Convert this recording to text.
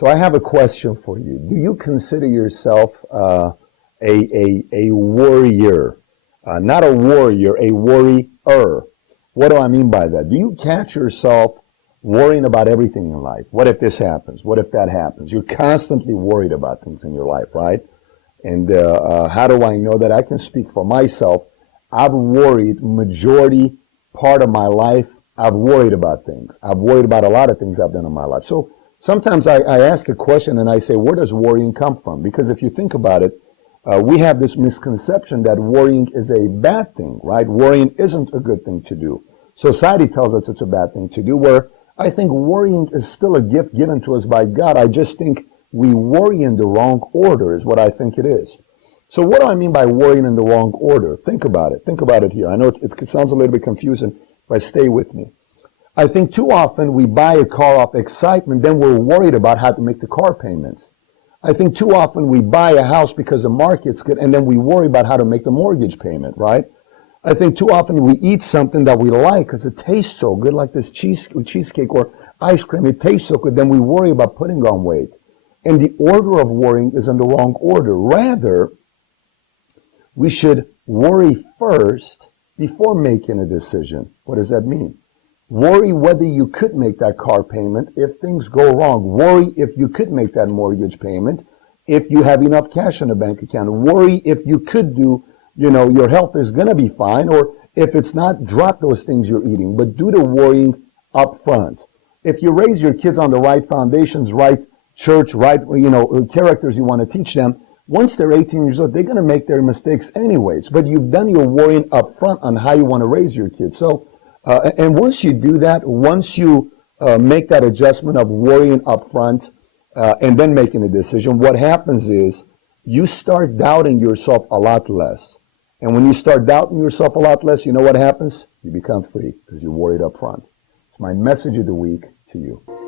So I have a question for you. Do you consider yourself a worrier? Not a warrior, a worrier. What do I mean by that? Do you catch yourself worrying about everything in life? What if this happens? What if that happens? You're constantly worried about things in your life, right? And how do I know that? I can speak for myself. I've worried majority part of my life. I've worried about things. I've worried about a lot of things I've done in my life. So sometimes I ask a question and I say, where does worrying come from? Because if you think about it, we have this misconception that worrying is a bad thing, right? Worrying isn't a good thing to do. Society tells us it's a bad thing to do, where I think worrying is still a gift given to us by God. I just think we worry in the wrong order is what I think it is. So what do I mean by worrying in the wrong order? Think about it. Think about it here. I know it sounds a little bit confusing, but stay with me. I think too often we buy a car off excitement, then we're worried about how to make the car payments. I think too often we buy a house because the market's good, and then we worry about how to make the mortgage payment, right? I think too often we eat something that we like because it tastes so good, like this cheesecake or ice cream. It tastes so good, then we worry about putting on weight. And the order of worrying is in the wrong order. Rather, we should worry first before making a decision. What does that mean? Worry whether you could make that car payment if things go wrong. Worry if you could make that mortgage payment, if you have enough cash in the bank account. Worry if you could do, your health is going to be fine, or if it's not, drop those things you're eating. But do the worrying up front. If you raise your kids on the right foundations, right church, right, characters you want to teach them, once they're 18 years old, they're going to make their mistakes anyways. But you've done your worrying up front on how you want to raise your kids. So, and once you do that, once you make that adjustment of worrying up front and then making a decision, what happens is you start doubting yourself a lot less. And when you start doubting yourself a lot less, you know what happens? You become free because you're worried up front. It's my message of the week to you.